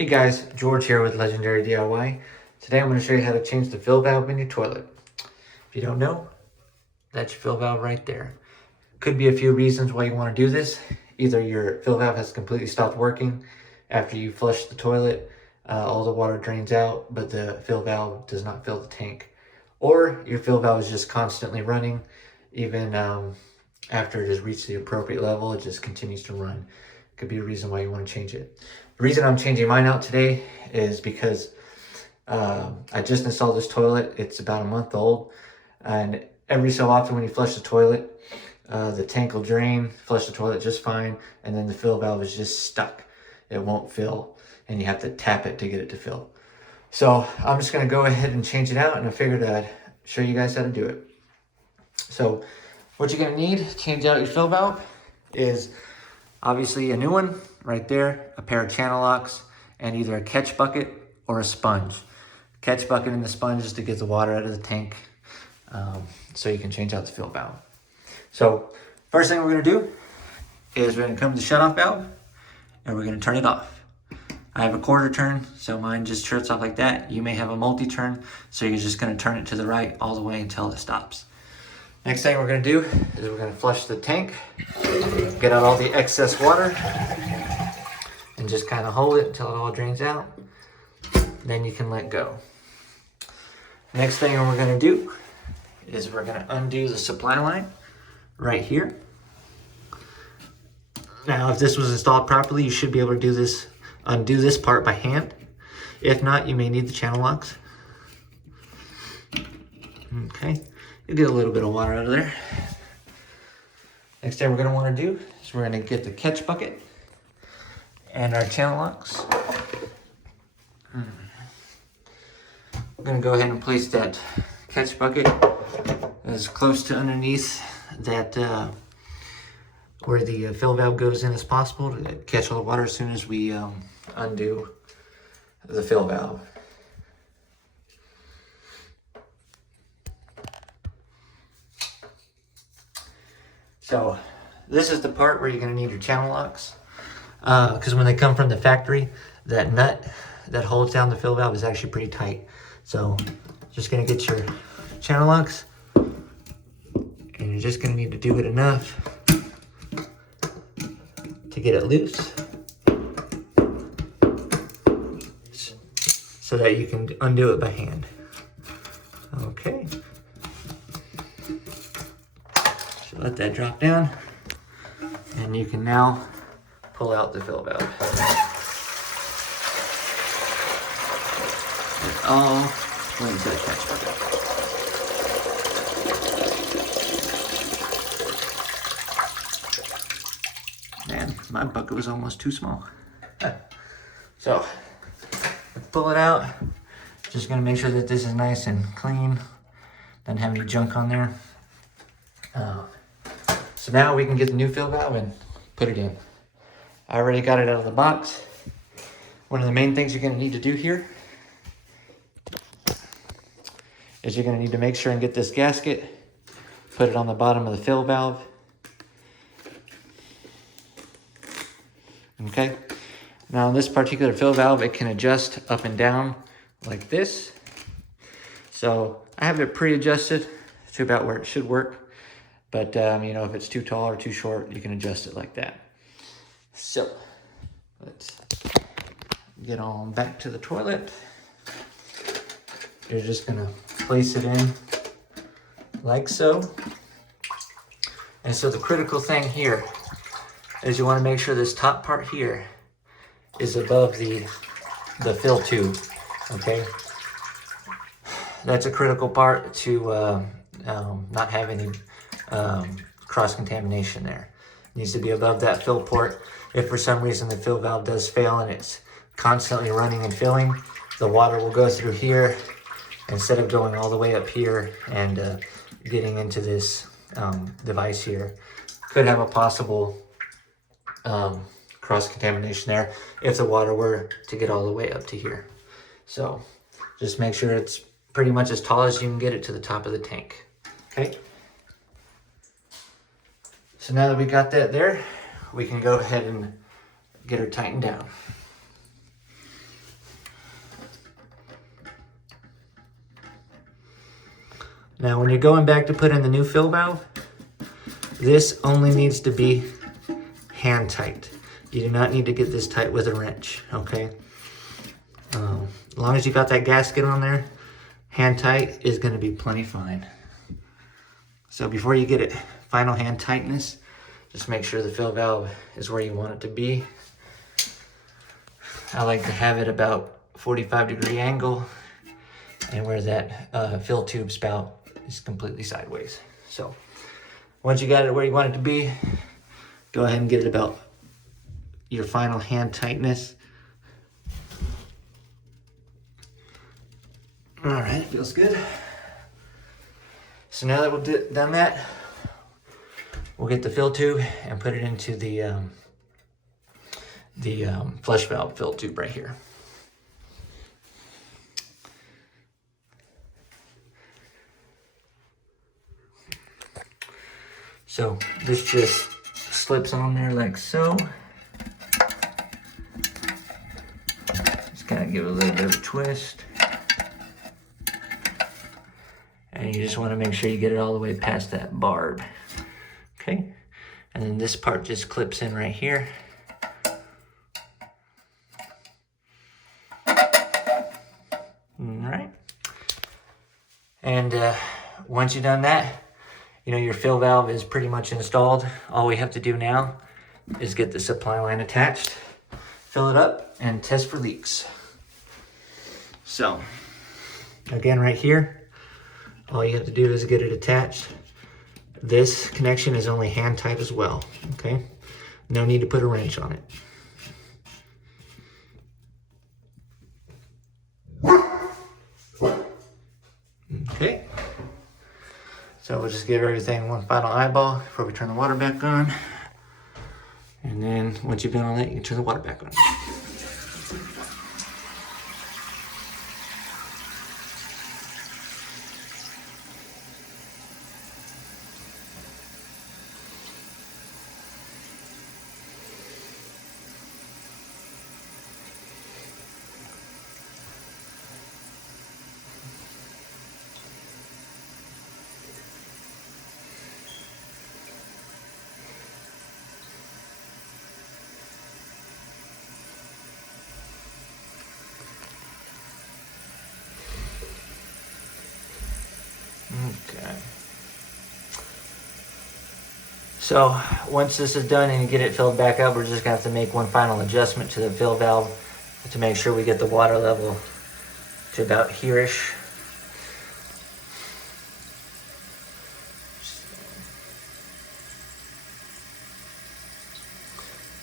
Hey guys, George here with Legendary DIY. Today I'm going to show you how to change the fill valve in your toilet. If you don't know, that's your fill valve right there. Could be a few reasons why you want to do this. Either your fill valve has completely stopped working after you flush the toilet, all the water drains out, but the fill valve does not fill the tank. Or your fill valve is just constantly running, even after it has reached the appropriate level, it just continues to run. Could be a reason why you want to change it. The reason I'm changing mine out today is because I just installed this toilet. It's about a month old, and every so often when you flush the toilet, the tank will drain, flush the toilet just fine, and then the fill valve is just stuck. It won't fill, and you have to tap it to get it to fill. So I'm just going to go ahead and change it out, and I figured I'd show you guys how to do it. So what you're going to need to change out your fill valve is obviously a new one right there, a pair of channel locks, and either a catch bucket or a sponge. Catch bucket and the sponge is to get the water out of the tank, so you can change out the fill valve. So first thing we're going to do is we're going to come to the shutoff valve and we're going to turn it off. I have a quarter turn, so mine just shuts off like that. You may have a multi-turn, so you're just going to turn it to the right all the way until it stops. Next thing we're going to do is we're going to flush the tank, get out all the excess water, and just kind of hold it until it all drains out. Then you can let go. Next thing we're going to do is we're going to undo the supply line right here. Now, if this was installed properly, you should be able to do this, undo this part by hand. If not, you may need the channel locks. Okay. You get a little bit of water out of there. Next thing we're going to want to do is we're going to get the catch bucket and our channel locks. We're going to go ahead and place that catch bucket as close to underneath that where the fill valve goes in as possible to catch all the water as soon as we undo the fill valve. So this is the part where you're going to need your channel locks, because when they come from the factory, that nut that holds down the fill valve is actually pretty tight. So just going to get your channel locks, and you're just going to need to do it enough to get it loose so that you can undo it by hand. Okay. So let that drop down, and you can now pull out the fill valve. It all went into the catch bucket. Man, my bucket was almost too small. So, pull it out. Just gonna make sure that this is nice and clean. Doesn't have any junk on there. So now we can get the new fill valve and put it in. I already got it out of the box. One of the main things you're going to need to do here is you're going to need to make sure and get this gasket, put it on the bottom of the fill valve. Okay. Now on this particular fill valve, it can adjust up and down like this. So I have it pre-adjusted to about where it should work. But, you know, if it's too tall or too short, you can adjust it like that. So, let's get on back to the toilet. You're just going to place it in like so. And so the critical thing here is you want to make sure this top part here is above the fill tube, okay? That's a critical part to not have any cross-contamination there. It needs to be above that fill port. If for some reason the fill valve does fail and it's constantly running and filling, the water will go through here instead of going all the way up here and getting into this device here. Could have a possible cross-contamination there if the water were to get all the way up to here. So just make sure it's pretty much as tall as you can get it to the top of the tank. Okay. So now that we got that there, we can go ahead and get her tightened down. Now when you're going back to put in the new fill valve, this only needs to be hand tight. You do not need to get this tight with a wrench, okay? As long as you got that gasket on there, hand tight is gonna be plenty fine. So before you get it final hand tightness, just make sure the fill valve is where you want it to be. I like to have it about 45-degree angle and where that fill tube spout is completely sideways. So once you got it where you want it to be, go ahead and get it about your final hand tightness. All right, feels good. So now that we've done that, we'll get the fill tube and put it into the flush valve fill tube right here. So this just slips on there like so. Just kind of give it a little bit of a twist. And you just want to make sure you get it all the way past that barb. Okay, and then this part just clips in right here. All right. And once you've done that, you know your fill valve is pretty much installed. All we have to do now is get the supply line attached, fill it up, and test for leaks. So, again right here, all you have to do is get it attached. This connection is only hand tight as well, okay? No need to put a wrench on it. Okay. So we'll just give everything one final eyeball before we turn the water back on. And then once you've done all that, you can turn the water back on. Okay. So once this is done and you get it filled back up, we're just gonna have to make one final adjustment to the fill valve to make sure we get the water level to about here-ish.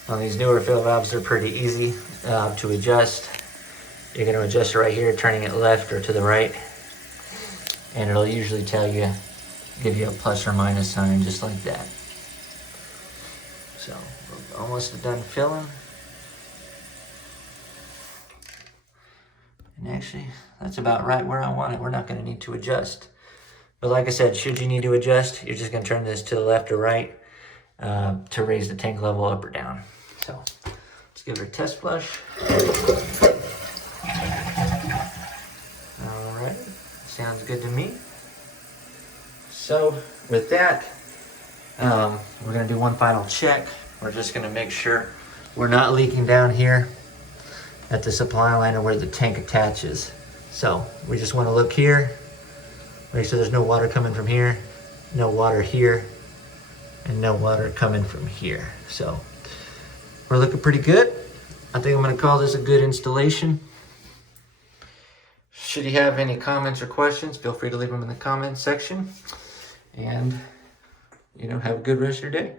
On these newer fill valves, they're pretty easy to adjust. You're gonna adjust it right here, turning it left or to the right. And it'll usually tell you, give you a plus or minus sign, just like that. So, we're almost done filling. And actually, that's about right where I want it. We're not gonna need to adjust. But like I said, should you need to adjust, you're just gonna turn this to the left or right to raise the tank level up or down. So, let's give it a test flush. All right. Sounds good to me. So with that, we're gonna do one final check. We're just gonna make sure we're not leaking down here at the supply line or where the tank attaches. So we just wanna look here, make sure there's no water coming from here, no water here, and no water coming from here. So we're looking pretty good. I think I'm gonna call this a good installation. Should you have any comments or questions, feel free to leave them in the comments section. And, have a good rest of your day.